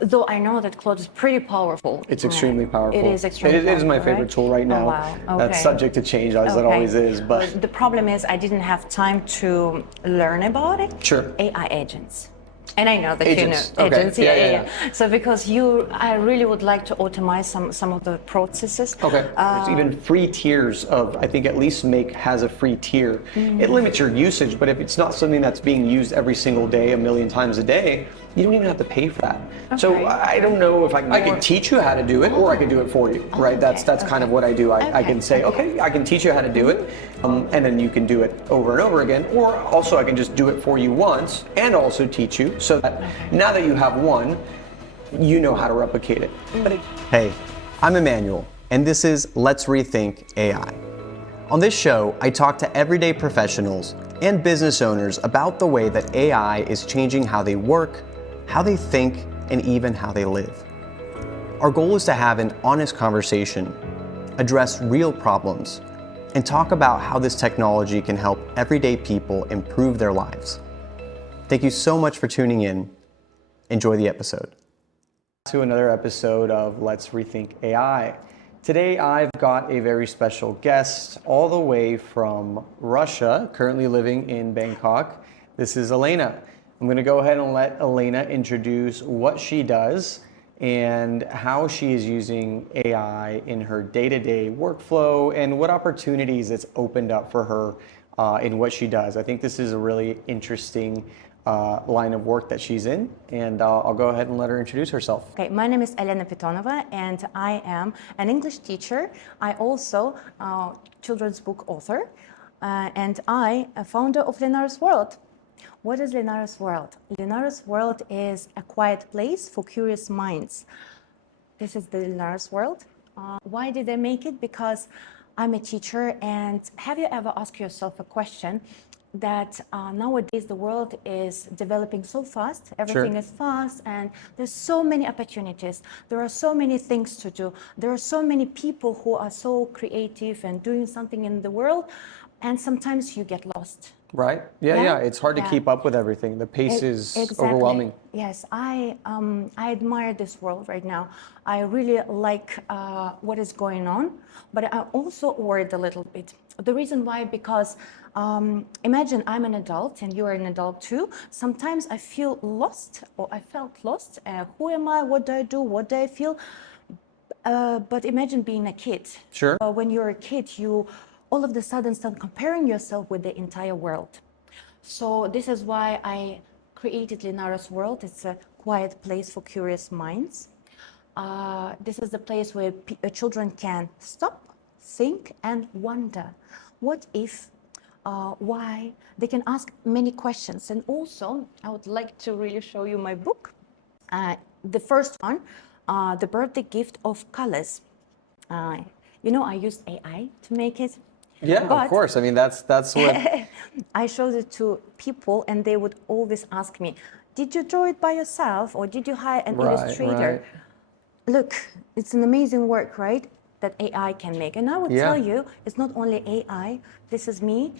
Though I know that Claude is pretty powerful. It's extremely powerful. It is extremely It is my powerful, favorite right? tool right now. Oh, wow. Okay. That's subject to change, as it always is. But the problem is I didn't have time to learn about it. Sure. AI agents. And I know that agents. you know Okay. agents. Yeah. So because I really would like to automate some of the processes. Okay. There's even free tiers of, I think at least Make has a free tier. It limits your usage, but if it's not something that's being used every single day, a million times a day, you don't even have to pay for that. Okay. So I don't know if I can teach you how to do it, or I can do it for you, right? That's kind of what I do. I can say, okay, I can teach you how to do it, and then you can do it over and over again, or also I can just do it for you once and also teach you, so that now that you have one, you know how to replicate it. Hey, I'm Emmanuel, and this is Let's Rethink AI. On this show, I talk to everyday professionals and business owners about the way that AI is changing how they work, how they think, and even how they live. Our goal is to have an honest conversation, address real problems, and talk about how this technology can help everyday people improve their lives. Thank you so much for tuning in. Enjoy the episode. To another episode of Let's Rethink AI. Today I've got a very special guest all the way from Russia, currently living in Bangkok. This is Elena. I'm going to go ahead and let Elena introduce what she does and how she is using AI in her day-to-day workflow and what opportunities it's opened up for her in what she does. I think this is a really interesting line of work that she's in, and I'll go ahead and let her introduce herself. Okay, my name is Elena Petonova, and I am an English teacher. I also children's book author, and I a founder of Lenara's World. What is Lenara's World? Lenara's World is a quiet place for curious minds. This is the Lenara's World. Why did I make it? Because I'm a teacher, and have you ever asked yourself a question that nowadays the world is developing so fast, everything is fast, and there's so many opportunities, there are so many things to do, there are so many people who are so creative and doing something in the world, and sometimes you get lost. Right? Yeah. It's hard to keep up with everything. The pace is overwhelming. Yes, I admire this world right now. I really like what is going on, but I'm also worried a little bit. The reason why, because imagine I'm an adult and you are an adult too. Sometimes I feel lost, or I felt lost. Who am I? What do I do? What do I feel? But imagine being a kid. Sure. When you're a kid, you all of a sudden start comparing yourself with the entire world. So this is why I created Lenara's World. It's a quiet place for curious minds. This is the place where children can stop, think, and wonder. What if, why? They can ask many questions. And also, I would like to really show you my book. The first one, The Birthday Gift of Colors. I used AI to make it. Yeah, of course. I mean, that's what... I showed it to people, and they would always ask me, did you draw it by yourself, or did you hire an illustrator? Right. Look, it's an amazing work, right, that AI can make. And I would tell you, it's not only AI, this is me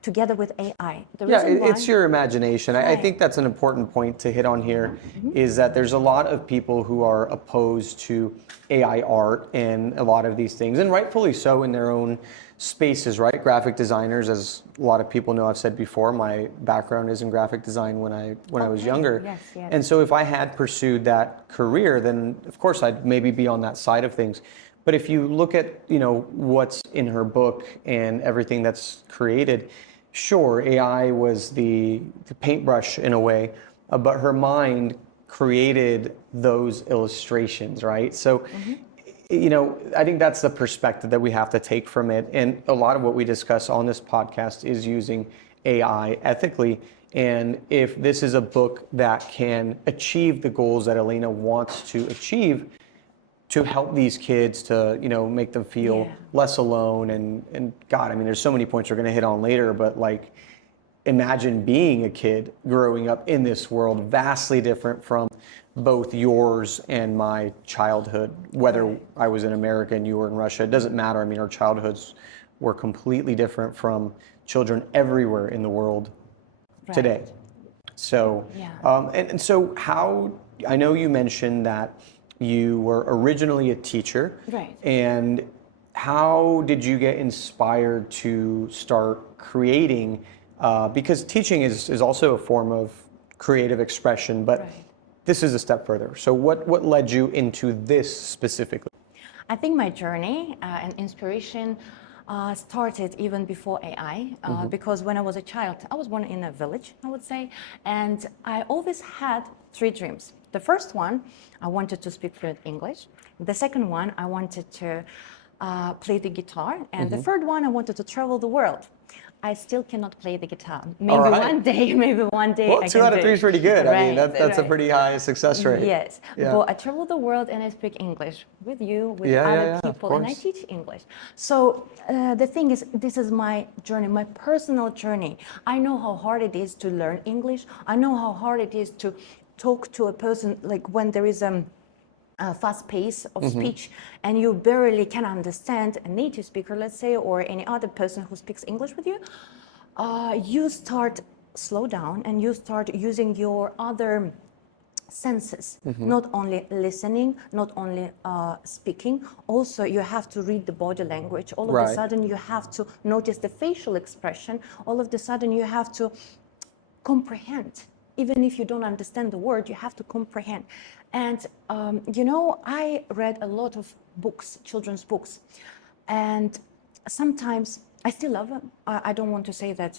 together with AI. It's your imagination. I think that's an important point to hit on here, is that there's a lot of people who are opposed to AI art and a lot of these things, and rightfully so in their own spaces, right? Graphic designers, as a lot of people know, I've said before, my background is in graphic design when I was younger. Yes. And so if I had pursued that career, then of course I'd maybe be on that side of things. But if you look at, what's in her book and everything that's created, sure, AI was the paintbrush in a way, but her mind created those illustrations, right? So, I think that's the perspective that we have to take from it. And a lot of what we discuss on this podcast is using AI ethically. And if this is a book that can achieve the goals that Elena wants to achieve, to help these kids to, make them feel less alone, and God, I mean, there's so many points we're going to hit on later, but like, imagine being a kid growing up in this world, vastly different from both yours and my childhood, whether I was in America and you were in Russia. It doesn't matter. I mean, our childhoods were completely different from children everywhere in the world today. So, and so how I know you mentioned that you were originally a teacher. Right. And how did you get inspired to start creating? Because teaching is also a form of creative expression, but Right. this is a step further. So what led you into this specifically? I think my journey and inspiration started even before AI, because when I was a child, I was born in a village, I would say, and I always had three dreams. The first one, I wanted to speak fluent English. The second one, I wanted to play the guitar. And the third one, I wanted to travel the world. I still cannot play the guitar. Maybe right. one day, maybe one day Well, I two can out of do three it. is pretty good. I mean, Right, that's a right. pretty high success rate. Yes, Yeah. but I travel the world and I speak English with you, with Yeah, other yeah, of people, and I course. teach English. So the thing is, this is my journey, my personal journey. I know how hard it is to learn English. I know how hard it is to talk to a person, like when there is a fast pace of speech and you barely can understand a native speaker, let's say, or any other person who speaks English with you. You start slow down and you start using your other senses, not only listening, not only speaking. Also, you have to read the body language. All of a Right. sudden, you have to notice the facial expression. All of a sudden, you have to comprehend. Even if you don't understand the word, you have to comprehend. And I read a lot of books, children's books, and sometimes I still love them. I don't want to say that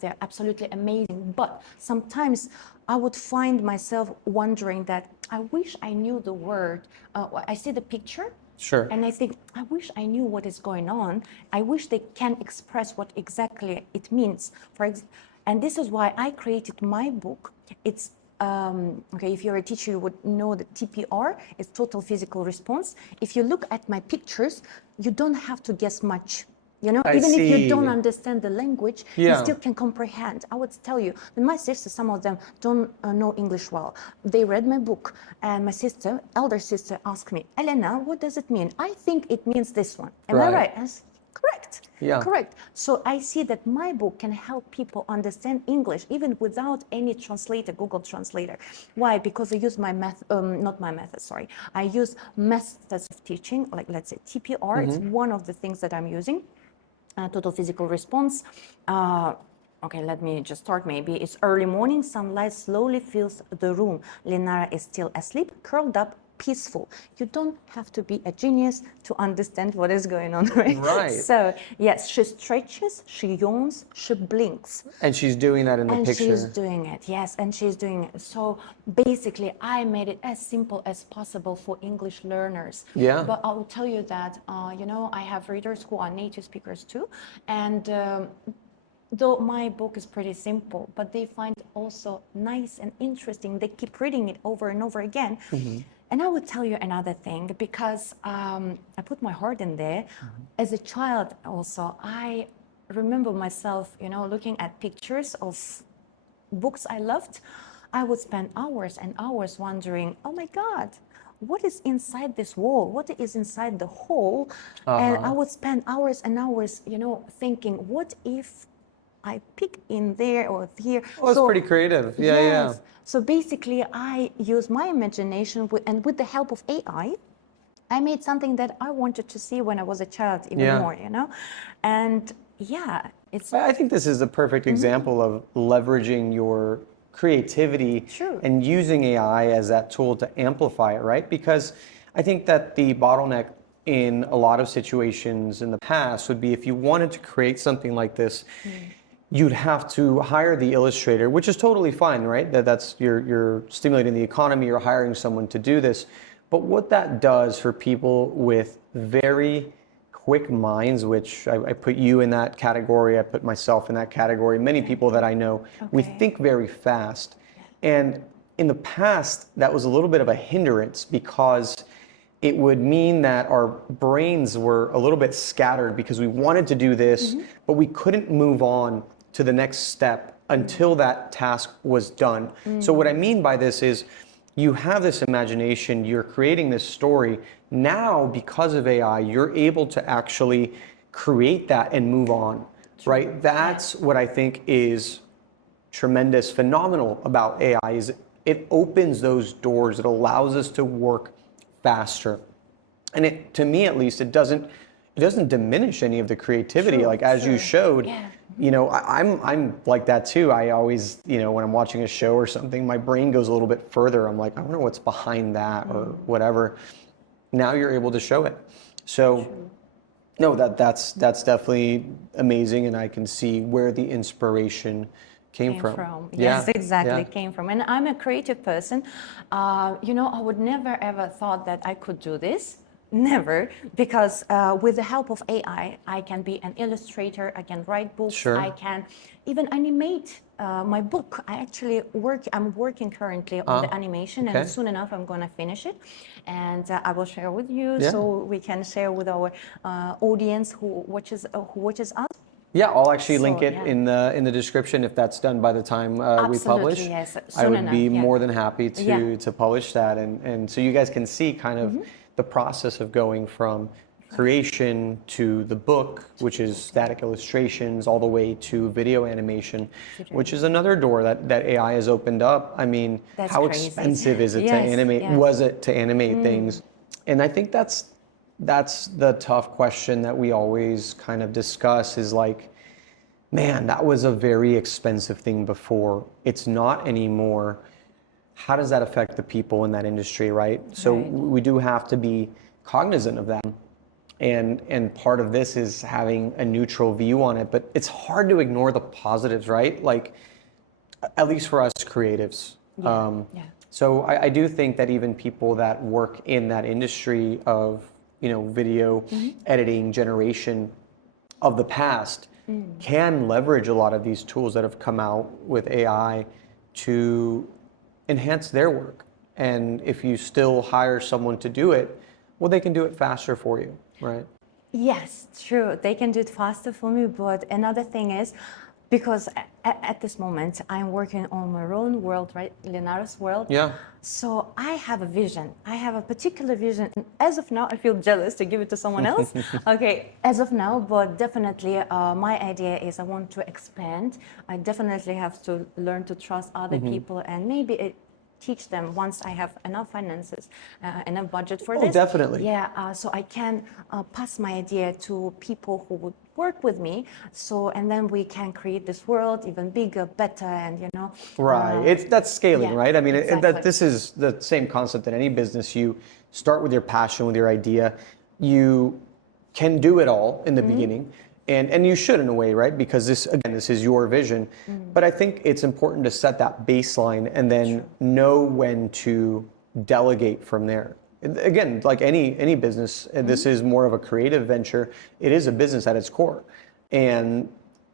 they're absolutely amazing, but sometimes I would find myself wondering that I wish I knew the word. I see the picture. Sure. And I think, I wish I knew what is going on. I wish they can express what exactly it means. And this is why I created my book. It's okay, if you're a teacher, you would know that TPR is total physical response. If you look at my pictures, you don't have to guess much. Even if you don't understand the language, you still can comprehend. I would tell you that my sisters, some of them don't know English well. They read my book, and my sister, elder sister, asked me, Elena, what does it mean? I think it means this one. Am I right? Correct. Yeah. Correct. So I see that my book can help people understand English even without any translator, Google Translator. Why? Because I use my I use methods of teaching, like let's say TPR. It's one of the things that I'm using. Total physical response. Okay, let me just start maybe. It's early morning, sunlight slowly fills the room. Lenara is still asleep, curled up, peaceful. You don't have to be a genius to understand what is going on, right? Right. So, yes, she stretches, she yawns, she blinks. And she's doing that in the picture. And she's doing it, yes, and she's doing it. So basically, I made it as simple as possible for English learners. Yeah. But I'll tell you that, I have readers who are native speakers too. And though my book is pretty simple, but they find it also nice and interesting. They keep reading it over and over again. And I would tell you another thing, because I put my heart in there. As a child also, I remember myself, looking at pictures of books I loved. I would spend hours and hours wondering, oh my God, what is inside this wall? What is inside the hole? And I would spend hours and hours, thinking, what if I pick in there or here? Well, that's pretty creative. Yeah, yes. yeah. So basically, I use my imagination, and with the help of AI, I made something that I wanted to see when I was a child even more, And yeah, it's... I think this is a perfect example of leveraging your creativity and using AI as that tool to amplify it, right? Because I think that the bottleneck in a lot of situations in the past would be if you wanted to create something like this, you'd have to hire the illustrator, which is totally fine, right? That's you're stimulating the economy, you're hiring someone to do this. But what that does for people with very quick minds, which I put you in that category, I put myself in that category, many people that I know, we think very fast. And in the past, that was a little bit of a hindrance, because it would mean that our brains were a little bit scattered because we wanted to do this, but we couldn't move on to the next step until that task was done. So what I mean by this is, you have this imagination, you're creating this story. Now, because of AI, you're able to actually create that and move on, right? That's what I think is tremendous, phenomenal about AI, is it opens those doors. It allows us to work faster. And it, to me at least, it doesn't diminish any of the creativity. True, Like as you true. showed, Yeah. you know, I'm like that too. I always, you know, when I'm watching a show or something, my brain goes a little bit further. I'm like, I wonder what's behind that or whatever. Now you're able to show it. So no, that's definitely amazing, and I can see where the inspiration came from. Yes, exactly, Yeah. came from. And I'm a creative person. You know, I would never ever thought that I could do this. Never, because with the help of AI, I can be an illustrator, I can write books, Sure. I can even animate my book. I'm working currently on the animation, okay. and soon enough I'm going to finish it. And I will share with you Yeah. so we can share with our audience who watches us. Yeah, I'll actually link So, it yeah. in the description if that's done by the time we publish. Absolutely, yes. I Soon would be enough, yeah. more than happy to Yeah. to publish that, and so you guys can see kind of the process of going from creation to the book, which is static illustrations, all the way to video animation, which is another door that AI has opened up. I mean, That's how crazy. expensive is it to Yes, animate? yes. Was it to animate things? And I think that's the tough question that we always kind of discuss is like, man, that was a very expensive thing before. It's not anymore. How does that affect the people in that industry, right? So Right. we do have to be cognizant of that. And part of this is having a neutral view on it, but it's hard to ignore the positives, right? Like, at least for us creatives. Yeah. So I do think that even people that work in that industry of, you know, video editing generation of the past can leverage a lot of these tools that have come out with AI to enhance their work. And if you still hire someone to do it, well, they can do it faster for you, right? Yes, true. They can do it faster for me. But another thing is, because at this moment I'm working on my own world, right, Lenara's world. Yeah. So I have a vision. I have a particular vision. And as of now, I feel jealous to give it to someone else. Okay, as of now, but definitely my idea is I want to expand. I definitely have to learn to trust other people, and maybe teach them once I have enough finances, enough budget for this. Definitely. Yeah, so I can pass my idea to people who would work with me. So, and then we can create this world even bigger, better, and Right. That's scaling, yeah, right? I mean, exactly. this is the same concept in any business. You start with your passion, with your idea. You can do it all in the beginning, and you should in a way, right? Because this is your vision. But I think it's important to set that baseline and then know when to delegate from there. Again, like any business, this is more of a creative venture. It is a business at its core, and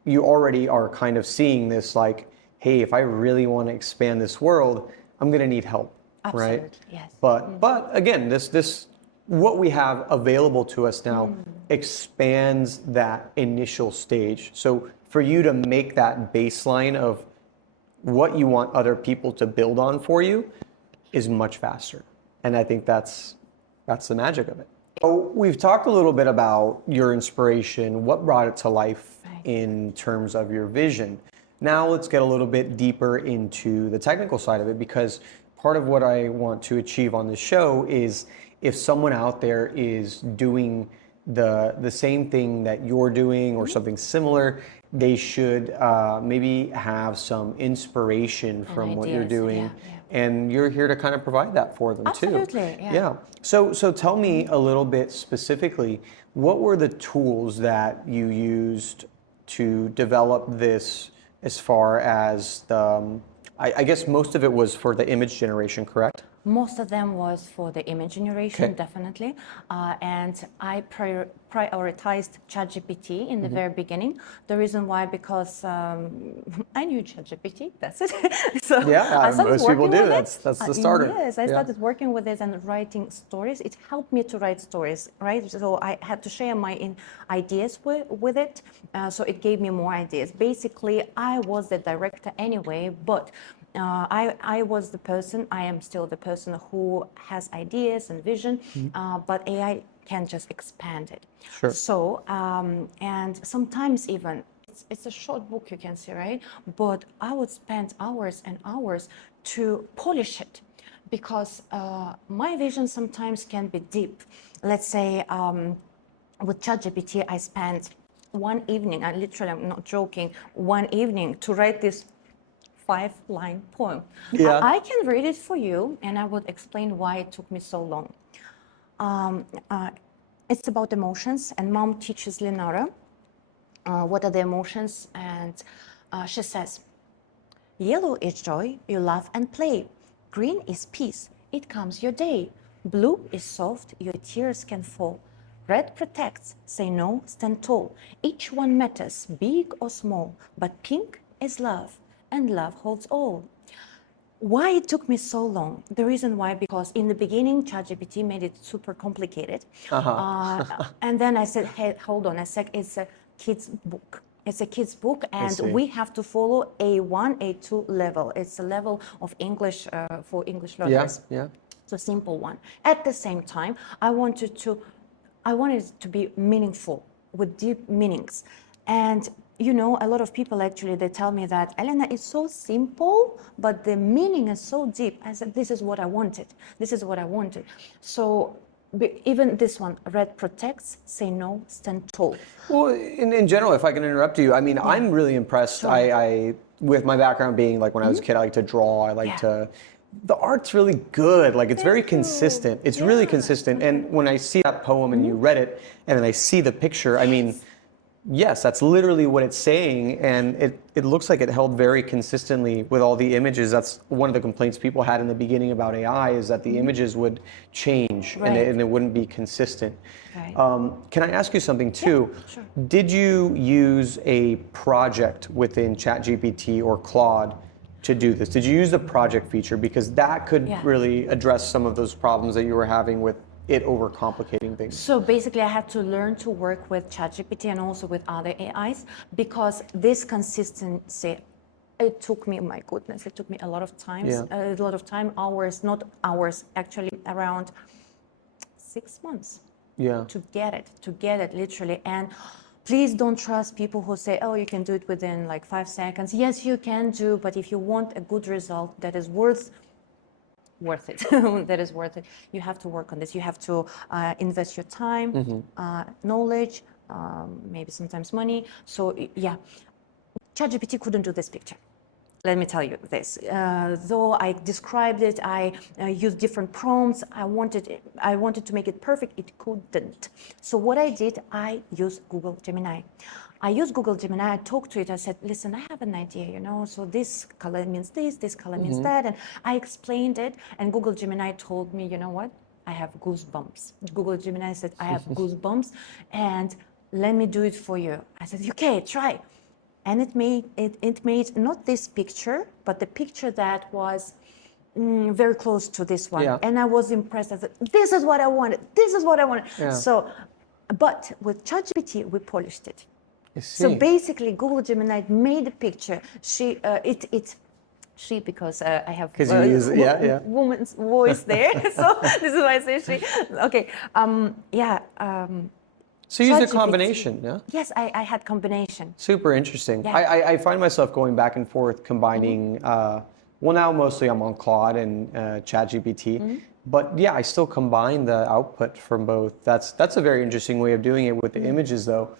you already are kind of seeing this like, hey, if I really want to expand this world, I'm going to need help, right? Absolutely, yes. But again, this what we have available to us now expands that initial stage. So for you to make that baseline of what you want other people to build on for you is much faster. And I think that's the magic of it. So we've talked a little bit about your inspiration, what brought it to life in terms of your vision. Now let's get a little bit deeper into the technical side of it, because part of what I want to achieve on this show is if someone out there is doing the same thing that you're doing or something similar, they should maybe have some inspiration from what you're ideas, doing. yeah, yeah. And you're here to kind of provide that for them too. Absolutely, yeah. Yeah. So tell me a little bit specifically, what were the tools that you used to develop this, as far as I guess most of it was for the image generation, correct? Most of them was for the image generation, Okay. definitely. And I prioritized ChatGPT in the very beginning. The reason why, because I knew ChatGPT, that's it. So Yeah, I started most people working do. with That's the starter. Yes, I Yeah. started working with it and writing stories. It helped me to write stories, right? So I had to share my ideas with it. So it gave me more ideas. Basically, I was the director anyway, but I was the person, I am still the person who has ideas and vision, but AI can just expand it. Sure. So, and sometimes even it's a short book, you can see, right? But I would spend hours and hours to polish it, because my vision sometimes can be deep. Let's say with ChatGPT, I spent one evening, I literally, I'm not joking, one evening to write this 5-line poem. Yeah. I can read it for you, and I would explain why it took me so long. It's about emotions, and mom teaches Lenara what are the emotions, and she says, yellow is joy, you laugh and play. Green is peace, it comes your day. Blue is soft, your tears can fall. Red protects, say no, stand tall. Each one matters, big or small, but pink is love, and love holds all. Why it took me so long? The reason why, because in the beginning, ChatGPT made it super complicated. And then I said, hey, hold on a sec, it's a kid's book. It's a kid's book, and we have to follow A1, A2 level. It's a level of English for English learners. Yeah. It's a simple one. At the same time, I wanted it to be meaningful, with deep meanings. And you know, a lot of people actually, they tell me that, Elena, it's so simple, but the meaning is so deep. I said, this is what I wanted. This is what I wanted. So even this one, red protects, say no, stand tall. Well, in general, if I can interrupt you, I mean, I'm really impressed. Sure. I with my background being like when I was a kid, I like to draw. I like to. The art's really good. Like it's very consistent. It's really consistent. And when I see that poem and you read it, and then I see the picture, I mean, yes, that's literally what it's saying, and it looks like it held very consistently with all the images. That's one of the complaints people had in the beginning about AI, is that the images would change and it wouldn't be consistent. Right. Can I ask you something too? Yeah, sure. Did you use a project within ChatGPT or Claude to do this? Did you use the project feature? Because that could really address some of those problems that you were having with it overcomplicating things. So basically, I had to learn to work with ChatGPT and also with other AIs, because this consistency, it took me, my goodness, it took me a lot of time, hours, not hours, actually around 6 months to get it literally. And please don't trust people who say, oh, you can do it within like 5 seconds. Yes, you can do, but if you want a good result that is worth it, that is worth it, you have to work on this. You have to invest your time, knowledge, maybe sometimes money. So yeah, ChatGPT couldn't do this picture. Let me tell you this. Though I described it, I used different prompts. I wanted to make it perfect. It couldn't. So what I did, I used Google Gemini. I talked to it, I said, listen, I have an idea, you know, so this color means this color means that. And I explained it, and Google Gemini told me, you know what? I have goosebumps. Google Gemini said, I have goosebumps, and let me do it for you. I said, okay, try. And it made not this picture, but the picture that was very close to this one. Yeah. And I was impressed. I said, this is what I wanted. This is what I wanted. Yeah. So, but with ChatGPT, we polished it. So basically, Google Gemini made a picture. She, because I have woman's voice there, so this is why I say she. Okay, So you used a combination, yeah? Yes, I had combination. Super interesting. Yeah. I find myself going back and forth combining, well now mostly I'm on Claude and ChatGPT, but yeah, I still combine the output from both. That's a very interesting way of doing it with the images though.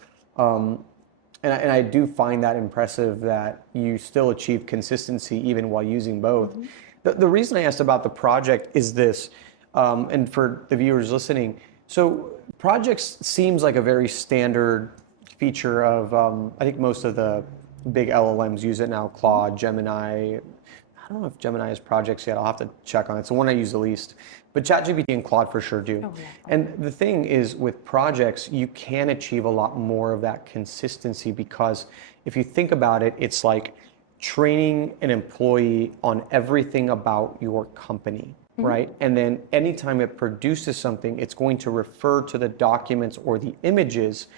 And I do find that impressive that you still achieve consistency even while using both. The reason I asked about the project is this, and for the viewers listening, so projects seems like a very standard feature of, I think most of the big LLMs use it now, Claude, Gemini. I don't know if Gemini has projects yet. I'll have to check on it. It's the one I use the least. But ChatGPT and Claude for sure do. And the thing is, with projects, you can achieve a lot more of that consistency, because if you think about it, it's like training an employee on everything about your company, right? And then anytime it produces something, it's going to refer to the documents or the images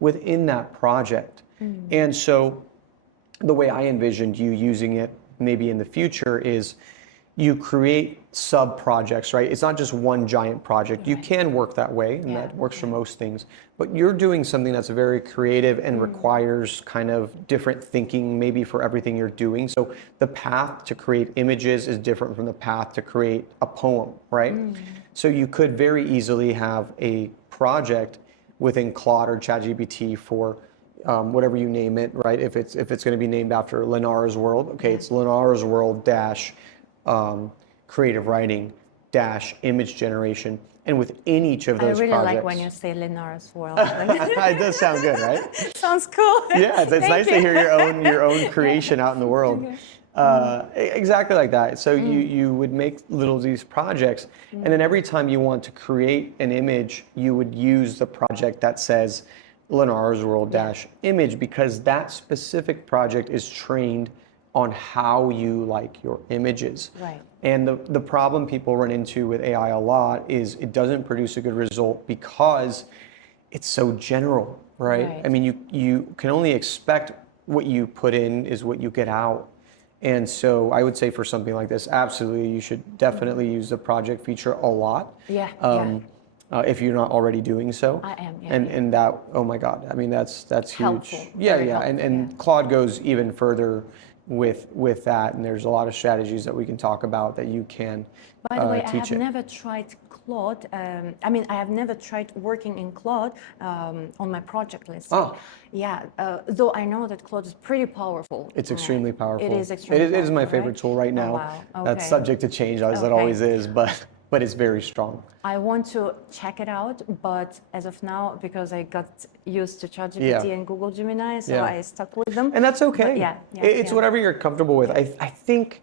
within that project. And so the way I envisioned you using it maybe in the future is you create sub-projects, right? It's not just one giant project. You can work that way, and that works for most things. But you're doing something that's very creative and requires kind of different thinking maybe for everything you're doing. So the path to create images is different from the path to create a poem, right? So you could very easily have a project within Claude or ChatGPT for whatever you name it, right? If it's going to be named after Lenara's World, okay, it's Lenara's World dash creative writing dash image generation, and within each of those I really projects, like when you say Lenara's World. it does sound good, right? Sounds cool. Yeah, it's nice to hear your own creation out in the world. Exactly like that. So you would make little these projects, and then every time you want to create an image, you would use the project that says Lenara's World dash image, because that specific project is trained on how you like your images. Right. And the problem people run into with AI a lot is it doesn't produce a good result because it's so general, right? I mean, you can only expect what you put in is what you get out. And so I would say for something like this, absolutely, you should definitely use the project feature a lot. If you're not already doing so. I am, and that, oh my God, I mean, that's huge. Helpful. Yeah. And Claude goes even further with that, and there's a lot of strategies that we can talk about that you can By the way, I teach have it. never tried Claude. I mean, I have never tried working in Claude on my project list. Oh. Yeah, though I know that Claude is pretty powerful. It's extremely powerful. It is extremely It is my powerful, favorite right? tool right now. Oh, wow. Okay. That's subject to change, as it always is, but it's very strong. I want to check it out, but as of now, because I got used to ChatGPT and Google Gemini, so I stuck with them. And that's okay. It's whatever you're comfortable with. I think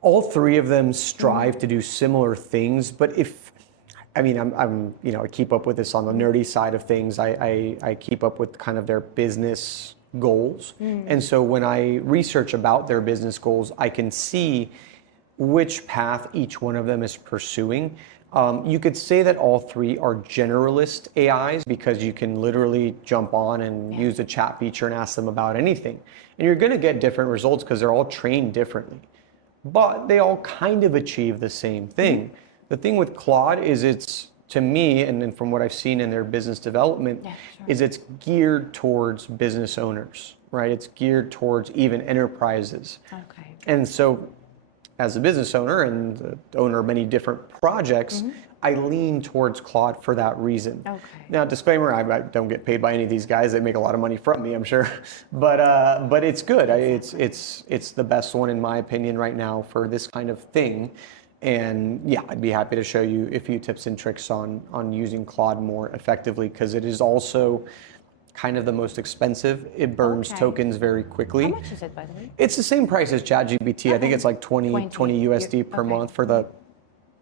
all three of them strive to do similar things, but I'm I keep up with this on the nerdy side of things. I keep up with kind of their business goals. And so when I research about their business goals, I can see which path each one of them is pursuing. You could say that all three are generalist AIs because you can literally jump on and use the chat feature and ask them about anything. And you're going to get different results because they're all trained differently. But they all kind of achieve the same thing. The thing with Claude is it's, to me, and then from what I've seen in their business development, is it's geared towards business owners, right? It's geared towards even enterprises. Okay. And so as a business owner and the owner of many different projects, I lean towards Claude for that reason. Okay. Now, disclaimer, I don't get paid by any of these guys. They make a lot of money from me, I'm sure. But it's good. It's the best one in my opinion right now for this kind of thing. And yeah, I'd be happy to show you a few tips and tricks on using Claude more effectively, because it is also kind of the most expensive. It burns tokens very quickly. How much is it, by the way? It's the same price as ChatGPT. I think it's like 20 USD per month for the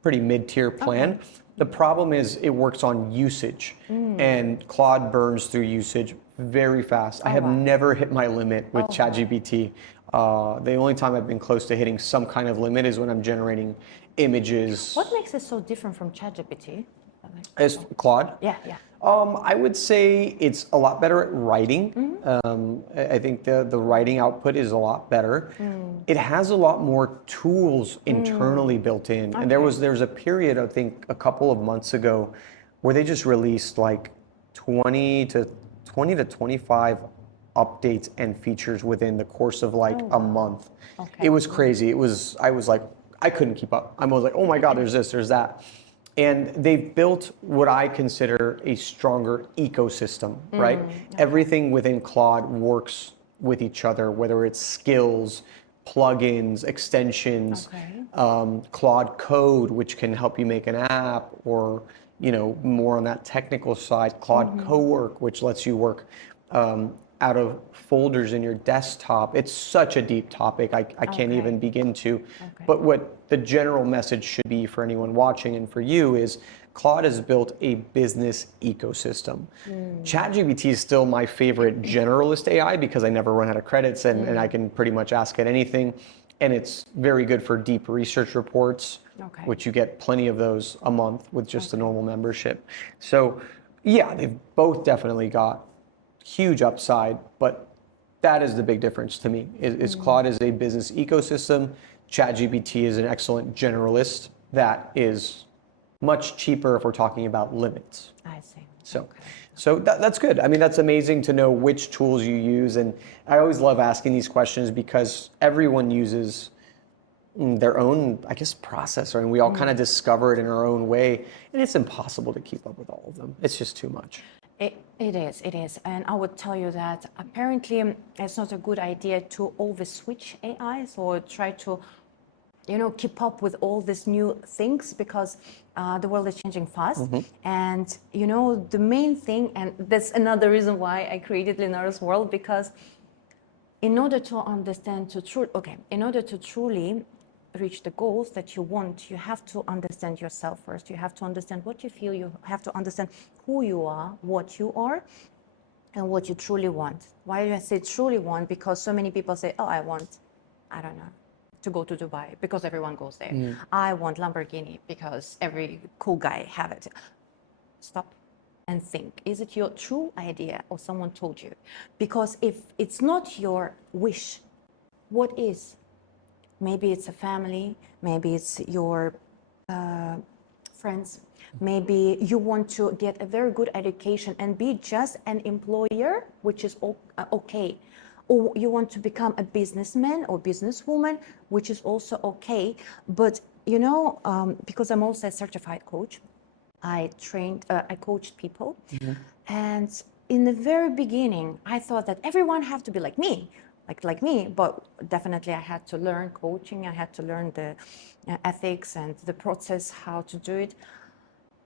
pretty mid-tier plan. The problem is it works on usage, and Claude burns through usage very fast. I have never hit my limit with ChatGPT. The only time I've been close to hitting some kind of limit is when I'm generating images. What makes it so different from ChatGPT? As Claude? Yeah. I would say it's a lot better at writing. I think the writing output is a lot better. It has a lot more tools internally built in. And there was a period, I think a couple of months ago, where they just released like 20 to 25 updates and features within the course of like a month. It was crazy. I was like, I couldn't keep up. I was like, oh my God, there's this, there's that. And they've built what I consider a stronger ecosystem, right? Everything within Claude works with each other, whether it's skills, plugins, extensions, Claude Code, which can help you make an app, or more on that technical side, Claude Cowork, which lets you work out of folders in your desktop. It's such a deep topic, I can't even begin to. But what the general message should be for anyone watching and for you is Claude has built a business ecosystem. ChatGPT is still my favorite generalist AI because I never run out of credits and I can pretty much ask it anything. And it's very good for deep research reports, which you get plenty of those a month with just a normal membership. So yeah, they've both definitely got huge upside, but that is the big difference to me. Is Claude is a business ecosystem. ChatGPT is an excellent generalist that is much cheaper if we're talking about limits. I see. So, Okay. that's good. I mean, that's amazing to know which tools you use. And I always love asking these questions because everyone uses their own, I guess, processor, and we all kind of discover it in our own way. And it's impossible to keep up with all of them. It's just too much. It is. And I would tell you that apparently it's not a good idea to always switch AIs or try to, keep up with all these new things because the world is changing fast. And, the main thing, and that's another reason why I created Lenara's World, because in order to understand, in order to truly reach the goals that you want, you have to understand yourself first. You have to understand what you feel. You have to understand who you are, what you are, and what you truly want. Why do I say truly want? Because so many people say, oh, I don't know, to go to Dubai because everyone goes there. I want Lamborghini because every cool guy have it. Stop and think, is it your true idea or someone told you? Because if it's not your wish, what is? Maybe it's a family, maybe it's your friends, maybe you want to get a very good education and be just an employer, which is okay. Or you want to become a businessman or businesswoman, which is also okay. But, because I'm also a certified coach, I coached people. And in the very beginning, I thought that everyone have to be like me, like me, but definitely I had to learn coaching. I had to learn the ethics and the process, how to do it.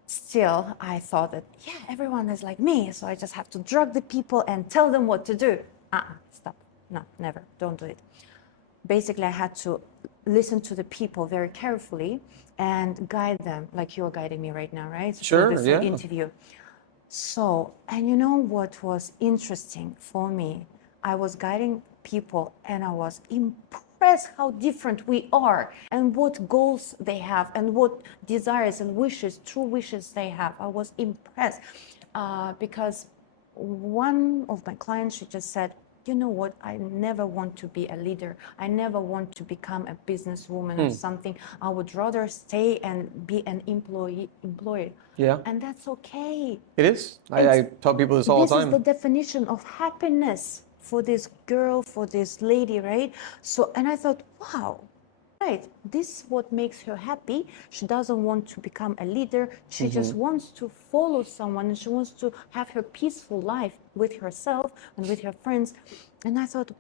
Still, I thought that, yeah, everyone is like me, so I just have to drug the people and tell them what to do. Stop. No, never. Don't do it. Basically, I had to listen to the people very carefully and guide them, like you're guiding me right now, right? Sure, For this yeah. interview. So, and you know what was interesting for me? I was guiding people and I was impressed how different we are and what goals they have and what desires and wishes, true wishes they have. I was impressed because one of my clients, she just said, you know what, I never want to be a leader. I never want to become a businesswoman or something. I would rather stay and be an employee. Yeah. And that's okay. It is. I tell people this all the time. This is the definition of happiness for this girl, for this lady, right? So, and I thought, wow, right, this is what makes her happy. She doesn't want to become a leader. She just wants to follow someone and she wants to have her peaceful life with herself and with her friends. And I thought,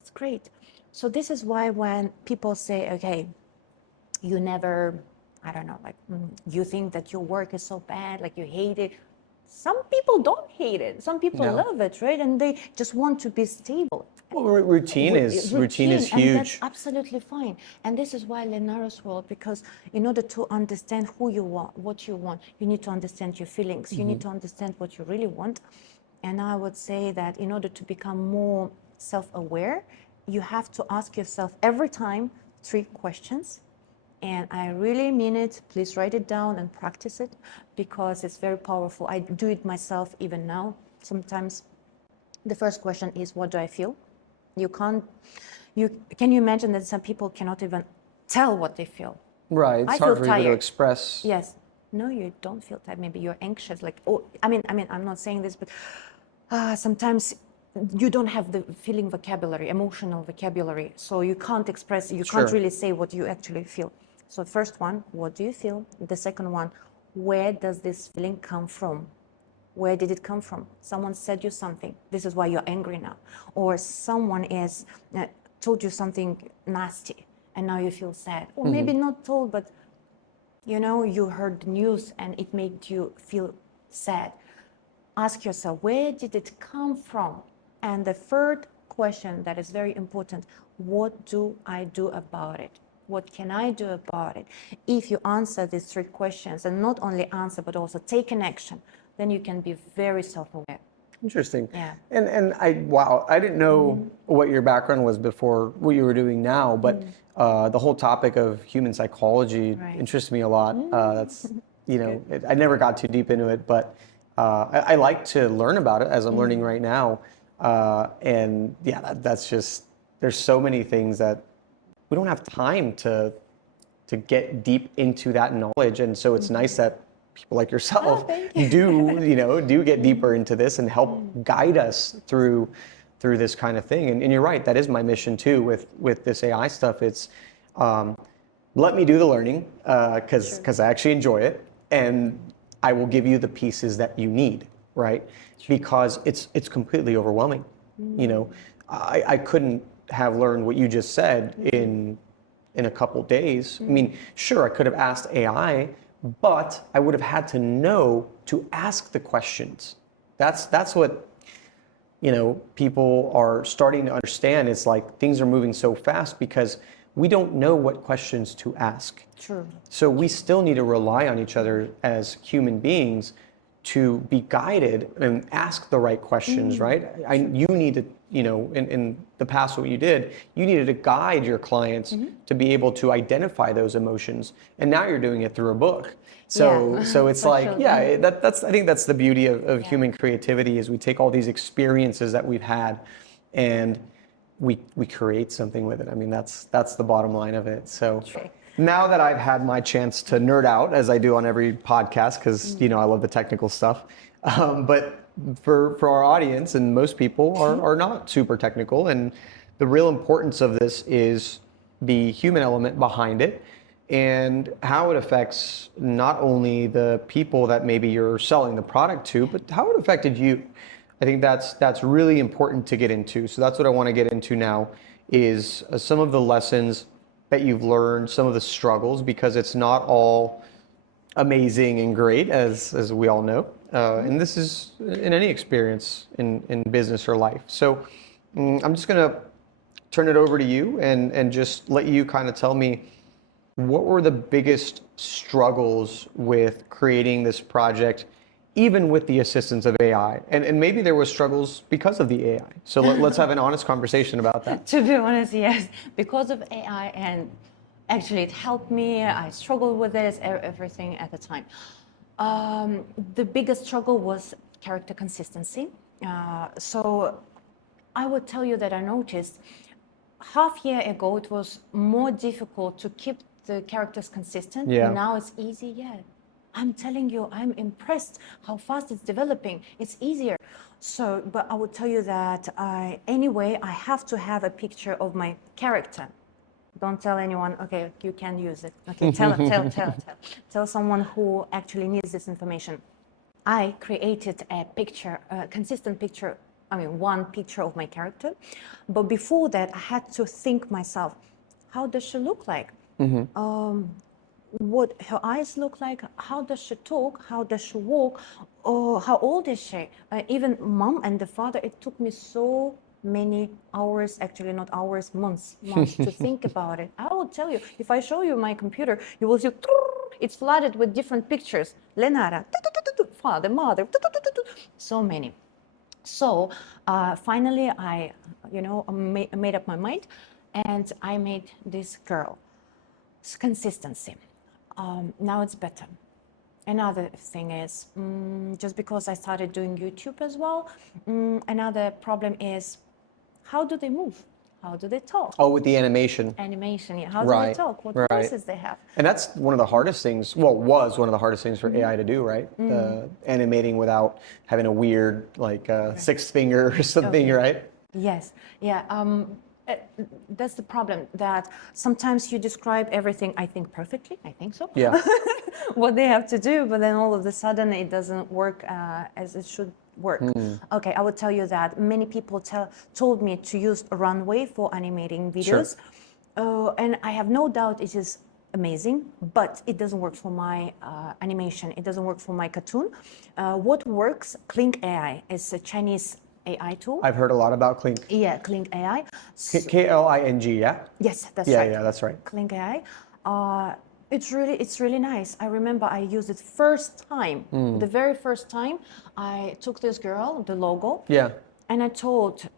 it's great. So this is why when people say, okay, you never, I don't know, like you think that your work is so bad, like you hate it. Some people don't hate it. Some people love it, right? And they just want to be stable. Well, routine is huge. And that's absolutely fine. And this is why Lenara's World, because in order to understand who you want, what you want, you need to understand your feelings. You need to understand what you really want. And I would say that in order to become more self-aware, you have to ask yourself every time 3 questions. And I really mean it. Please write it down and practice it because it's very powerful. I do it myself even now. Sometimes the first question is, what do I feel? Can you imagine that some people cannot even tell what they feel? Right, it's hard for you to express. Yes. No, you don't feel tired. Maybe you're anxious. Like, oh, I mean, I'm not saying this, but sometimes you don't have the feeling vocabulary, emotional vocabulary. So you can't express, you can't really say what you actually feel. So first one, what do you feel? The second one, where does this feeling come from? Where did it come from? Someone said you something. This is why you're angry now. Or someone is told you something nasty and now you feel sad. Or maybe not told, but you heard the news and it made you feel sad. Ask yourself, where did it come from? And the third question that is very important, what do I do about it? What can I do about it? If you answer these 3 questions and not only answer, but also take an action, then you can be very self-aware. Interesting. Yeah. And I didn't know what your background was before what you were doing now, but the whole topic of human psychology interests me a lot. That's, I never got too deep into it, but I like to learn about it as I'm learning right now. And yeah, that's just, there's so many things that we don't have time to get deep into that knowledge. And so it's nice that people like yourself do get deeper into this and help guide us through this kind of thing. And you're right, that is my mission too with this AI stuff. It's let me do the learning because I actually enjoy it, and I will give you the pieces that you need, right? Because it's completely overwhelming. I couldn't have learned what you just said in a couple days. I mean, sure, I could have asked AI, but I would have had to know to ask the questions. That's what people are starting to understand. It's like things are moving so fast because we don't know what questions to ask. True. So we still need to rely on each other as human beings to be guided and ask the right questions, right? You need to, in the past, what you did, you needed to guide your clients to be able to identify those emotions. And now you're doing it through a book. So it's like, that's I think that's the beauty of human creativity is we take all these experiences that we've had and we create something with it. I mean, that's the bottom line of it. So now that I've had my chance to nerd out, as I do on every podcast, because I love the technical stuff, but for our audience and most people are not super technical, and the real importance of this is the human element behind it and how it affects not only the people that maybe you're selling the product to, but how it affected you. I think that's really important to get into. So that's what I want to get into now is some of the lessons that you've learned, some of the struggles, because it's not all amazing and great as we all know. And this is in any experience in business or life. So I'm just going to turn it over to you and just let you kind of tell me what were the biggest struggles with creating this project, even with the assistance of AI, and maybe there were struggles because of the AI. So let's have an honest conversation about that. To be honest, yes, because of AI, and actually it helped me. I struggled with this, everything at the time. The biggest struggle was character consistency. So I would tell you that I noticed half year ago it was more difficult to keep the characters consistent. Yeah. Now it's easy. I'm telling you, I'm impressed how fast it's developing. It's easier. So, but I would tell you that anyway, I have to have a picture of my character. Don't tell anyone, okay, you can use it. Okay, tell someone who actually needs this information. I created a picture, a consistent picture, one picture of my character. But before that, I had to think myself, how does she look like? What her eyes look like, how does she talk, how does she walk, or how old is she? Even mom and the father, it took me so many hours, actually not hours, months to think about it. I will tell you, if I show you my computer, you will see it's flooded with different pictures. Lenara, father, mother, so many. So finally I made up my mind and I made this girl. Consistency. Now it's better. Another thing is, just because I started doing YouTube as well, another problem is, how do they move? How do they talk? Oh, with the animation. Animation, yeah. How do they talk? What voices they have? And that's one of the hardest things, was one of the hardest things for AI to do, right? Animating without having a weird, sixth finger or something, right? Yes, yeah. That's the problem, that sometimes you describe everything, I think, perfectly, I think so. Yeah. What they have to do, but then all of a sudden it doesn't work as it should work. Okay, I would tell you that many people told me to use Runway for animating videos. Sure. And I have no doubt it is amazing, but it doesn't work for my animation. It doesn't work for my cartoon. What works, Kling AI, is a Chinese AI tool. I've heard a lot about Kling. Yeah, Kling AI. Kling, yeah? Yes, that's right. Yeah, that's right. Kling AI. It's really nice. I remember I used it first time. The very first time I took this girl, the logo. Yeah. And I told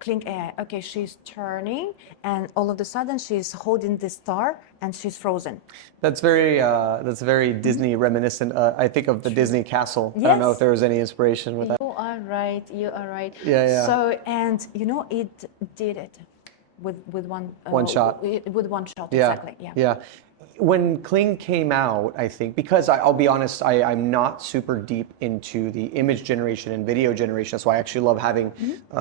Kling AI, okay, she's turning, and all of a sudden she's holding the star and she's frozen. That's very Disney reminiscent. I think of the Disney castle. Yes. I don't know if there was any inspiration with that. You are right. Yeah. So, and it did it. with one One shot. with one shot. Yeah. Exactly. Yeah. Yeah. When Kling came out, I think, because I'll be honest, I'm not super deep into the image generation and video generation. That's why I actually love having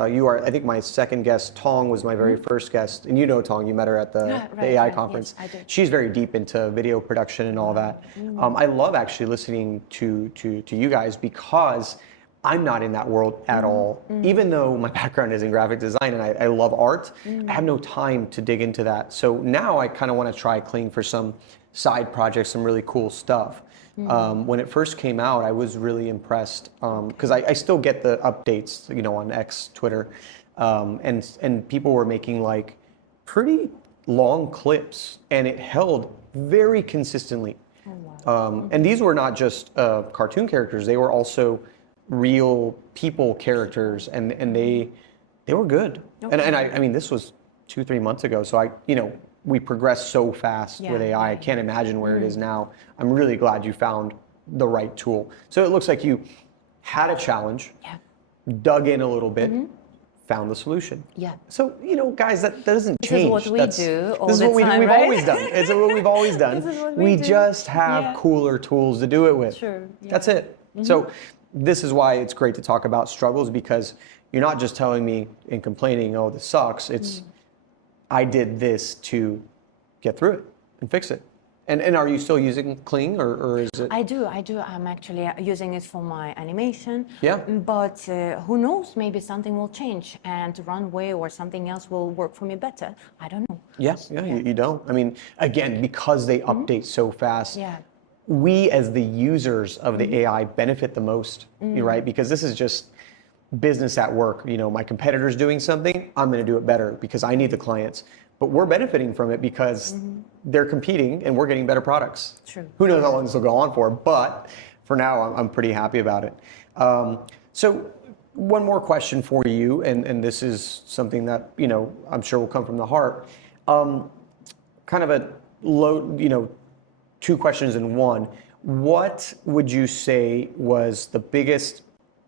you are, I think my second guest, Tong, was my very first guest. And you know Tong, you met her at the AI conference. Yes, I did. She's very deep into video production and all that. I love actually listening to you guys because I'm not in that world at all. Even though my background is in graphic design and I love art, I have no time to dig into that. So now I kind of want to try Kling for some side projects, some really cool stuff. When it first came out, I was really impressed because I still get the updates, you know, on X, Twitter, and people were making like pretty long clips, and it held very consistently. And these were not just cartoon characters; they were also real people characters, and they were good. And I mean, this was 2-3 months ago, so we progressed so fast with AI. I can't imagine where it is now. I'm really glad you found the right tool. So it looks like you had a challenge, dug in a little bit, found the solution. Yeah. So, guys, that doesn't change. This is what we do all this is the what time, we've right? always done. It's what we've always done. This is what we we do. just have cooler tools to do it with. True. Yeah. That's it. So this is why it's great to talk about struggles, because you're not just telling me and complaining, oh, this sucks. It's I did this to get through it and fix it. And are you still using Kling, or is it? I do. I'm actually using it for my animation. Yeah. But who knows? Maybe something will change and Runway or something else will work for me better. I don't know. Yeah. You don't. I mean, again, because they update so fast. Yeah. We as the users of the AI benefit the most, right? Because this is just business at work. My competitor's doing something, I'm going to do it better because I need the clients. But we're benefiting from it because they're competing and we're getting better products. True. Who knows how long this will go on for, but for now, I'm pretty happy about it. So one more question for you, and this is something that, I'm sure will come from the heart. Kind of a low, 2 questions in one. What would you say was the biggest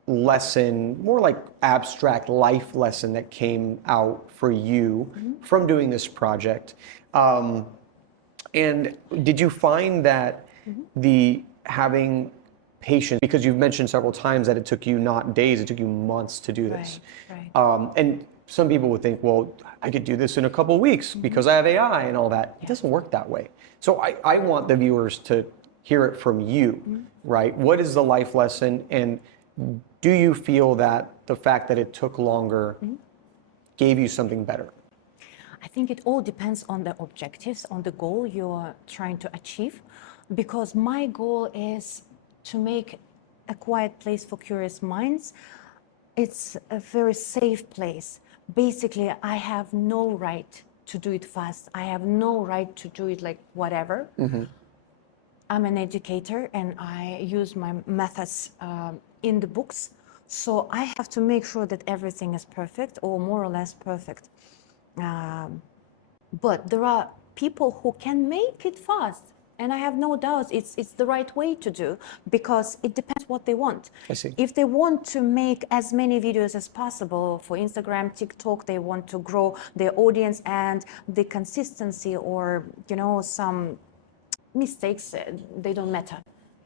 lesson, more like abstract life lesson, that came out for you from doing this project? And did you find that the having patience, because you've mentioned several times that it took you not days, it took you months to do this. Right. And some people would think, well, I could do this in a couple of weeks because I have AI and all that. It doesn't work that way. So I want the viewers to hear it from you, right? What is the life lesson? And do you feel that the fact that it took longer gave you something better? I think it all depends on the objectives, on the goal you're trying to achieve. Because my goal is to make a quiet place for curious minds. It's a very safe place. Basically, I have no right to do it fast. I have no right to do it like whatever. I'm an educator and I use my methods in the books. So I have to make sure that everything is perfect or more or less perfect. But there are people who can make it fast. And I have no doubts it's the right way to do, because it depends what they want. I see. If they want to make as many videos as possible for Instagram, TikTok, they want to grow their audience and the consistency, or some mistakes, they don't matter,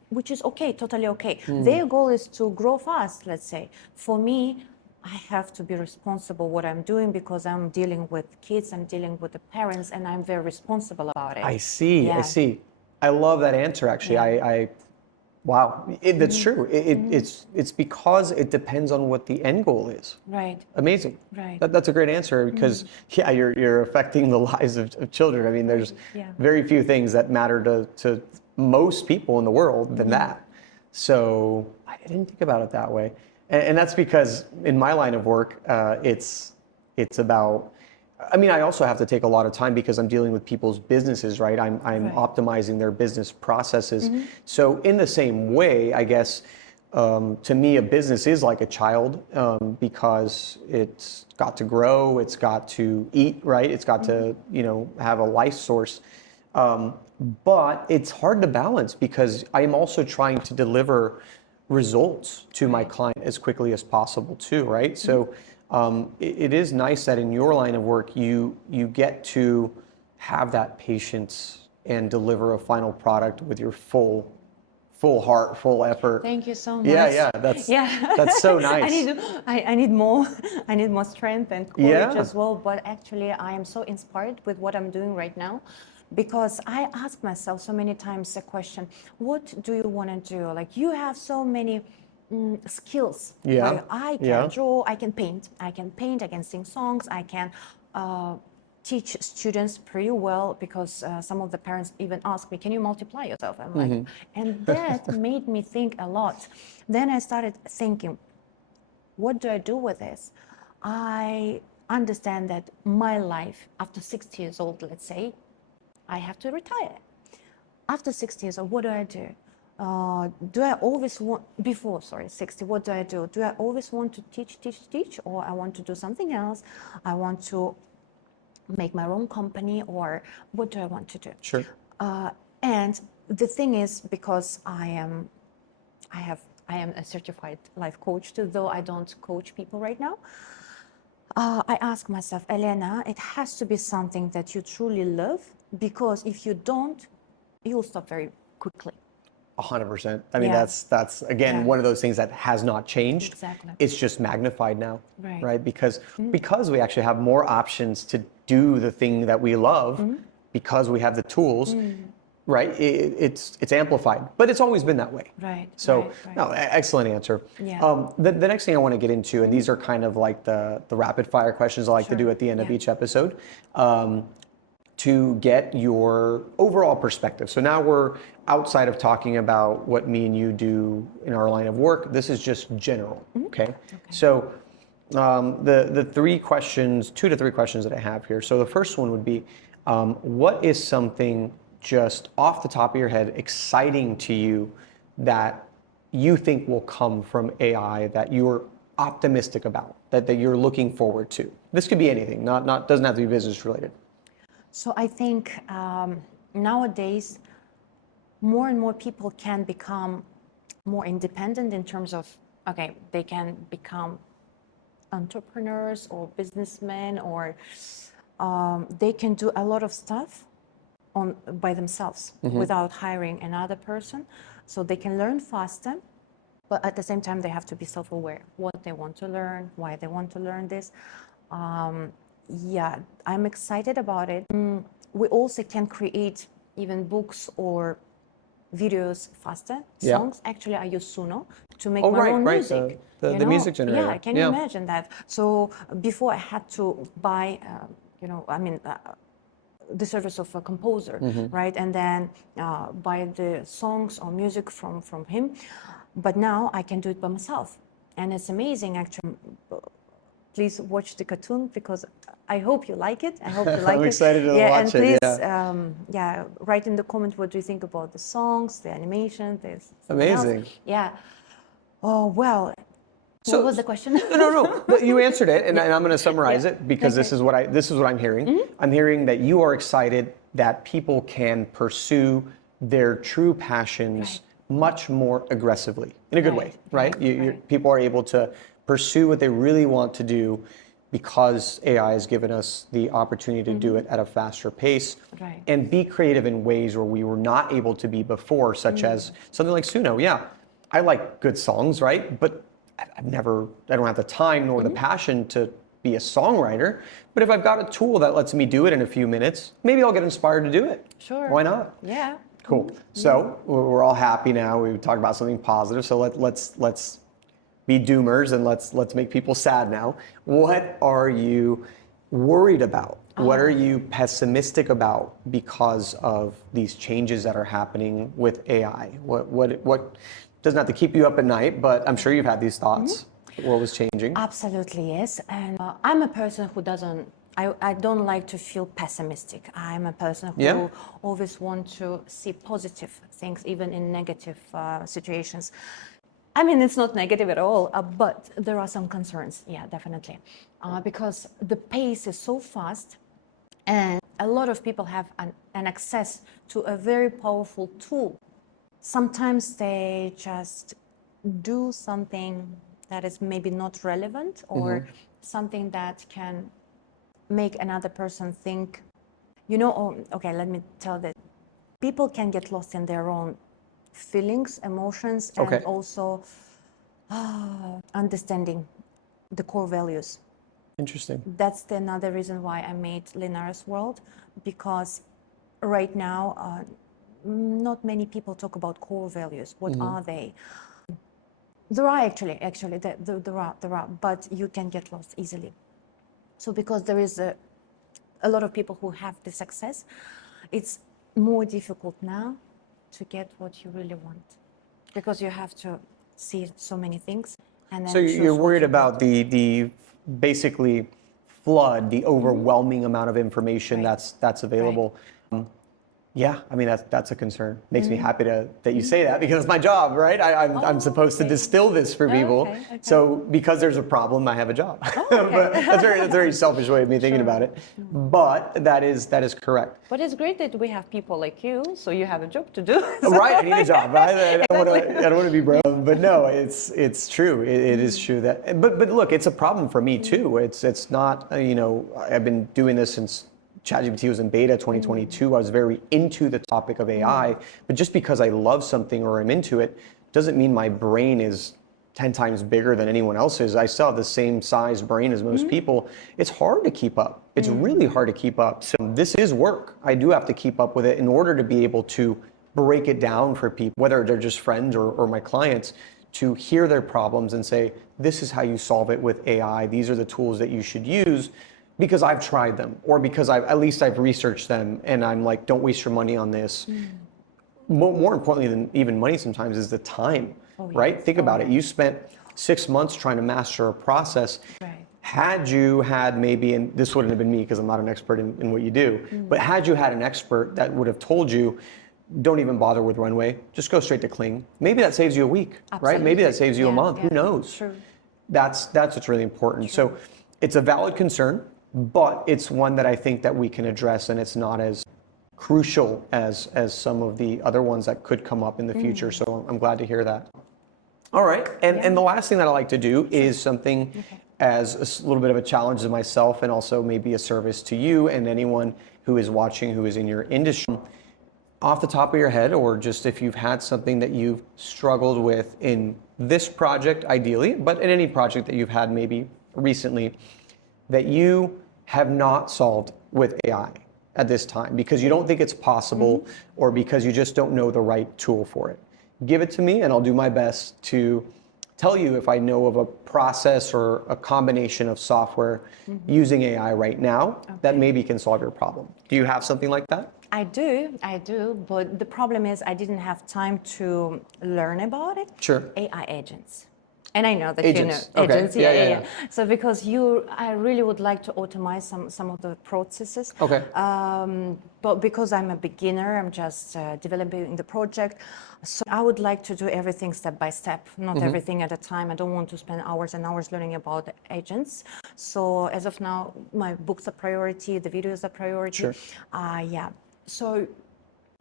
which is okay, totally okay. Their goal is to grow fast, let's say. For me, I have to be responsible what I'm doing because I'm dealing with kids, I'm dealing with the parents, and I'm very responsible about it. I see. I love that answer, actually. Wow, that's true. It's because it depends on what the end goal is. Right. Amazing. Right. That's a great answer, because you're affecting the lives of children. I mean, there's very few things that matter to most people in the world than that. So I didn't think about it that way, and that's because in my line of work, it's about. I mean, I also have to take a lot of time because I'm dealing with people's businesses, right? I'm optimizing their business processes. So in the same way, I guess, to me, a business is like a child, because it's got to grow, it's got to eat, right? It's got to, have a life source. But it's hard to balance because I am also trying to deliver results to my client as quickly as possible too, right? So it is nice that in your line of work, you get to have that patience and deliver a final product with your full heart, full effort. Thank you so much. Yeah, that's so nice. I need more. I need more strength and courage Yeah. as well. But actually, I am so inspired with what I'm doing right now, because I ask myself so many times the question: what do you want to do? Like, you have so many skills. Yeah. Like, I can draw, I can paint, I can sing songs, I can teach students pretty well, because some of the parents even ask me, can you multiply yourself? I'm like, and that made me think a lot. Then I started thinking, what do I do with this? I understand that my life after 60 years old, let's say, I have to retire. After 60 years old, what do I do? Do I always want, before, 60, what do I do? Do I always want to teach, or I want to do something else? I want to make my own company, or what do I want to do? Sure. And the thing is, because I am a certified life coach too, though I don't coach people right now. I ask myself, Elena, it has to be something that you truly love, because if you don't, you'll stop very quickly. 100%. I mean, that's again one of those things that has not changed. Exactly. It's just magnified now, right? Because we actually have more options to do the thing that we love, because we have the tools, right? It's amplified, but it's always been that way. Right. So, right. no, excellent answer. Yeah. The next thing I want to get into, and these are kind of like the rapid fire questions I like to do at the end of each episode. To get your overall perspective. So now we're outside of talking about what me and you do in our line of work. This is just general, okay? So the 3 questions, 2 to 3 questions that I have here. So the first one would be, what is something just off the top of your head exciting to you that you think will come from AI that you're optimistic about, that you're looking forward to? This could be anything, not doesn't have to be business related. So I think nowadays, more and more people can become more independent in terms of, okay, they can become entrepreneurs or businessmen, or they can do a lot of stuff by themselves without hiring another person. So they can learn faster, but at the same time, they have to be self-aware, what they want to learn, why they want to learn this. Yeah, I'm excited about it. We also can create even books or videos faster. Songs, actually, I use Suno to make my own music. The music generator. Yeah, can you imagine that? So before I had to buy, the service of a composer, right? And then buy the songs or music from him. But now I can do it by myself. And it's amazing, actually. Please watch the cartoon, because I hope you like it. I hope you like I'm excited to watch and it. please, write in the comment what do you think about the songs, the animation, this. Amazing. Yeah. Oh well. So, what was the question? No. But you answered it, and I'm going to summarize it, because this is what I'm hearing. I'm hearing that you are excited that people can pursue their true passions much more aggressively, in a good way, right? People are able to pursue what they really want to do, because AI has given us the opportunity to do it at a faster pace, and be creative in ways where we were not able to be before, such as something like Suno. Yeah, I like good songs, right? But I don't have the time nor the passion to be a songwriter. But if I've got a tool that lets me do it in a few minutes, maybe I'll get inspired to do it. Sure. Why not? Yeah. Cool. So we're all happy now. We talked about something positive. So let's be doomers, and let's make people sad now. What are you worried about? What are you pessimistic about because of these changes that are happening with AI? What doesn't have to keep you up at night, but I'm sure you've had these thoughts. The world is changing. Absolutely, yes. And I'm a person who I don't like to feel pessimistic. I'm a person who always want to see positive things, even in negative situations. I mean, it's not negative at all, but there are some concerns. Yeah, definitely. Because the pace is so fast, and a lot of people have an access to a very powerful tool. Sometimes they just do something that is maybe not relevant, or something that can make another person think, you know, oh, okay, let me tell that people can get lost in their own feelings, emotions, and Okay. also understanding the core values. Interesting. That's another reason why I made Lenara's World, because right now, not many people talk about core values. What are they? There are actually, there are, but you can get lost easily. So because there is a lot of people who have the success, it's more difficult now to get what you really want, because you have to see so many things and then So choose you're what worried you about the basically flood, the overwhelming amount of information Right. that's available. Yeah, I mean that's a concern. Makes me happy that you say that, because it's my job, right? I'm supposed to okay. distill this for people. Okay. So because there's a problem, I have a job. Okay. But that's a very selfish way of me thinking about it. But that is correct. But it's great that we have people like you, so you have a job to do. Right, I need a job. I don't want to be broke. But no, it's true. It is true that. But look, it's a problem for me too. It's not. I've been doing this since ChatGPT was in beta 2022. I was very into the topic of AI. But just because I love something or I'm into it, doesn't mean my brain is 10 times bigger than anyone else's. I still have the same size brain as most people. It's hard to keep up. It's really hard to keep up. So this is work. I do have to keep up with it in order to be able to break it down for people, whether they're just friends or my clients, to hear their problems and say, this is how you solve it with AI. These are the tools that you should use, because I've tried them, or because at least I've researched them, and I'm like, don't waste your money on this. More importantly than even money sometimes is the time, right? Yes. Think about it. You spent 6 months trying to master a process. Right. Had you had maybe, and this wouldn't have been me because I'm not an expert in what you do, but had you had an expert that would have told you, don't even bother with Runway, just go straight to Kling. Maybe that saves you a week, right? Maybe that saves you a month. Who knows? True. That's what's really important. So it's a valid concern, but it's one that I think that we can address, and it's not as crucial as some of the other ones that could come up in the future. So I'm glad to hear that. All right, and the last thing that I like to do is something as a little bit of a challenge to myself, and also maybe a service to you and anyone who is watching who is in your industry. Off the top of your head, or just if you've had something that you've struggled with in this project, ideally, but in any project that you've had maybe recently, that you have not solved with AI at this time because you don't think it's possible, or because you just don't know the right tool for it. Give it to me and I'll do my best to tell you if I know of a process or a combination of software using AI right now that maybe can solve your problem. Do you have something like that? I do, but the problem is I didn't have time to learn about it. Sure. AI agents. And I know that Agents. you know Okay. agents. Yeah. So because I really would like to automate some of the processes. Okay. But because I'm a beginner, I'm just developing the project. So I would like to do everything step by step, not everything at a time. I don't want to spend hours and hours learning about agents. So as of now, my books are priority, the videos are priority. Sure. So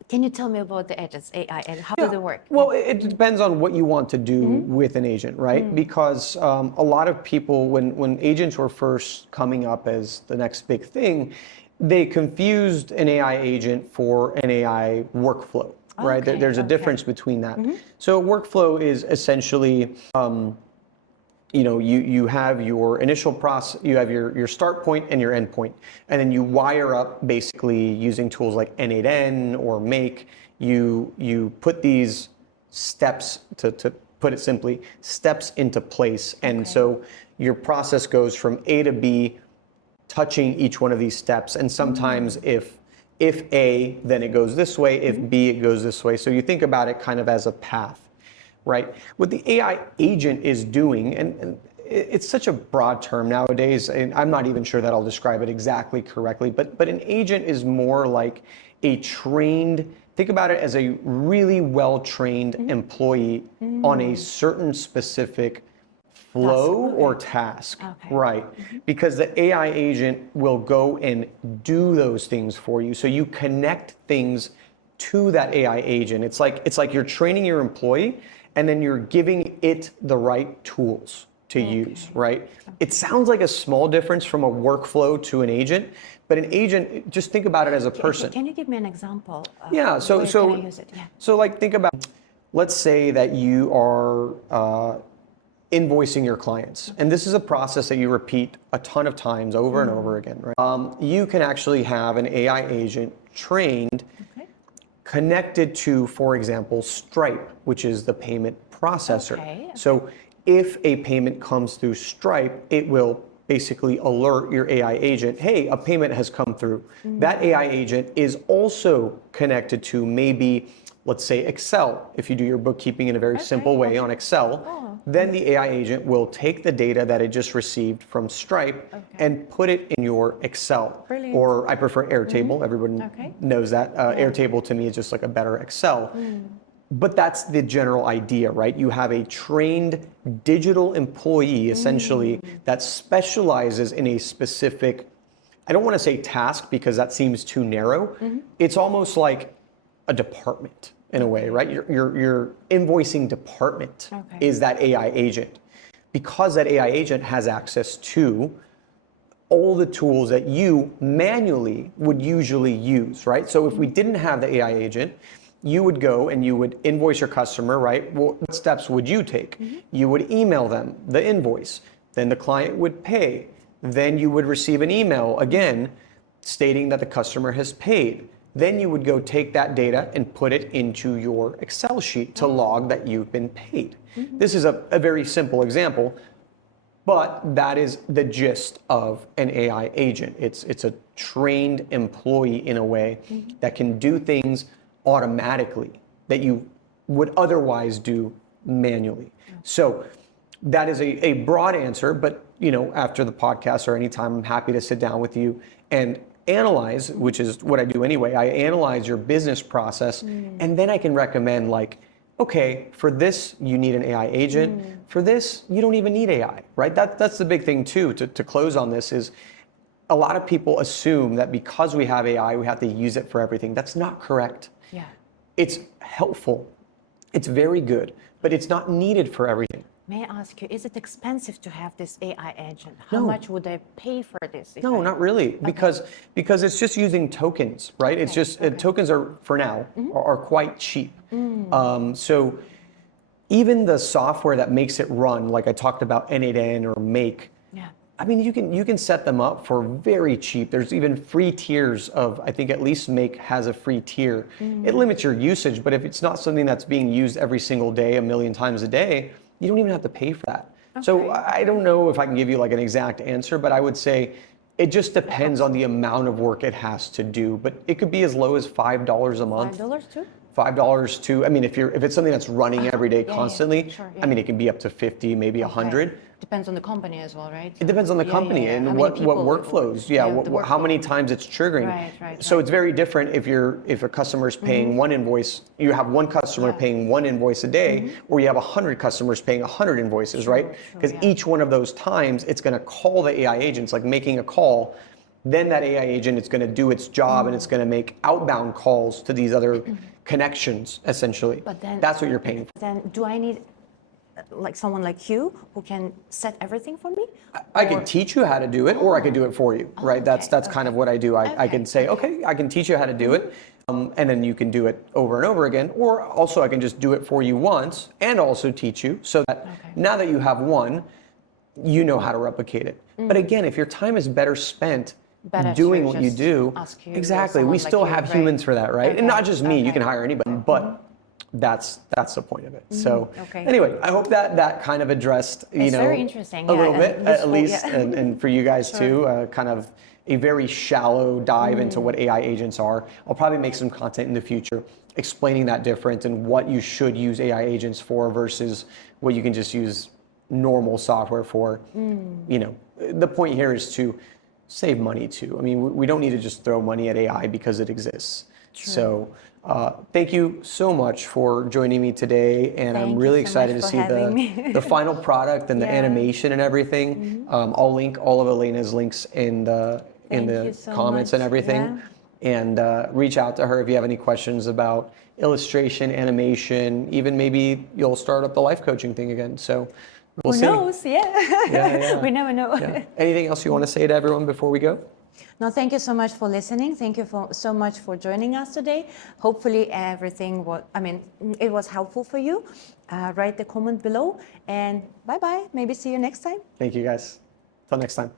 can you tell me about the agents, AI, and how do they work? Well, it depends on what you want to do with an agent, right? Because a lot of people, when agents were first coming up as the next big thing, they confused an AI agent for an AI workflow, right? There's a difference between that. So workflow is essentially, you have your initial process, you have your start point and your end point, and then you wire up basically using tools like N8N or Make. You put these steps, to put it simply, steps into place, and so your process goes from A to B, touching each one of these steps. And sometimes if A, then it goes this way. If B, it goes this way. So you think about it kind of as a path. Right. What the AI agent is doing, and it's such a broad term nowadays, and I'm not even sure that I'll describe it exactly correctly, but an agent is more like a trained, think about it as a really well-trained employee on a certain specific flow or task, right? Because the AI agent will go and do those things for you. So you connect things to that AI agent. It's like you're training your employee, and then you're giving it the right tools, to use, right? It sounds like a small difference from a workflow to an agent, but an agent, just think about it as a person. Can you give me an example? Yeah, Where can I use it? Yeah. so like think about, let's say that you are invoicing your clients, and this is a process that you repeat a ton of times over and over again, right? You can actually have an AI agent trained, connected to, for example, Stripe, which is the payment processor. So if a payment comes through Stripe, it will basically alert your AI agent, hey, a payment has come through. That AI agent is also connected to maybe, let's say, Excel. If you do your bookkeeping in a very simple way on Excel, then the AI agent will take the data that it just received from Stripe and put it in your Excel. Brilliant. Or I prefer Airtable. Everyone knows that. Airtable to me is just like a better Excel. But that's the general idea, right? You have a trained digital employee, essentially, that specializes in a specific, I don't want to say task because that seems too narrow. It's almost like a department in a way, right? Your invoicing department is that AI agent. Because that AI agent has access to all the tools that you manually would usually use, right? So if we didn't have the AI agent, you would go and you would invoice your customer, right? Well, what steps would you take? You would email them the invoice, then the client would pay, then you would receive an email again stating that the customer has paid. Then you would go take that data and put it into your Excel sheet to log that you've been paid. This is a very simple example, but that is the gist of an AI agent. It's a trained employee in a way that can do things automatically that you would otherwise do manually. So that is a broad answer, but after the podcast or anytime, I'm happy to sit down with you and analyze, which is what I do anyway. I analyze your business process, and then I can recommend, like, okay, for this you need an AI agent. For this you don't even need AI, right? That's the big thing too. To close on this is, a lot of people assume that because we have AI, we have to use it for everything. That's not correct. Yeah. It's helpful. It's very good, but it's not needed for everything. May I ask you, is it expensive to have this AI agent? How much would I pay for this? No, not really, because it's just using tokens, right? It's just tokens are, for now, are quite cheap. So even the software that makes it run, like I talked about N8N or Make, I mean, you can set them up for very cheap. There's even free tiers of, I think at least Make has a free tier. It limits your usage, but if it's not something that's being used every single day, a million times a day, you don't even have to pay for that. So I don't know if I can give you like an exact answer, but I would say it just depends on the amount of work it has to do. But it could be as low as $5 a month. $5 too? $5 to, I mean, if it's something that's running every day constantly, I mean, it can be up to 50, maybe 100. Depends on the company as well, right? It depends on the company and what workflows, how many times it's triggering. So it's very different if a customer is paying one invoice, you have one customer paying one invoice a day, or you have 100 customers paying 100 invoices, right? Because each one of those times, it's going to call the AI agents, like making a call. Then that AI agent is going to do its job and it's going to make outbound calls to these other connections, essentially. But then, that's what you're paying for. Then do I need like someone like you who can set everything for me? I can teach you how to do it, or I can do it for you, right? That's kind of what I do. I can say, okay, I can teach you how to do it, and then you can do it over and over again, or also I can just do it for you once and also teach you, so that now that you have one, you know how to replicate it. But again, if your time is better spent doing what you do, exactly, we still have humans for that, right? And not just me, you can hire anybody, but that's the point of it. So anyway, I hope that kind of addressed, very interesting. a little bit, at least, and for you guys too, kind of a very shallow dive into what AI agents are. I'll probably make some content in the future explaining that difference and what you should use AI agents for versus what you can just use normal software for. The point here is to save money too. I mean, we don't need to just throw money at AI because it exists. So thank you so much for joining me today, and I'm really excited to see the final product and the animation and everything. I'll link all of Elena's links in the comments and everything, and reach out to her if you have any questions about illustration, animation, even maybe you'll start up the life coaching thing again. So We'll Who see. knows? Yeah. We never know. Yeah. Anything else you want to say to everyone before we go? No, thank you so much for listening. Thank you so much for joining us today. Hopefully everything was, it was helpful for you. Write the comment below and bye-bye. Maybe see you next time. Thank you guys. Till next time.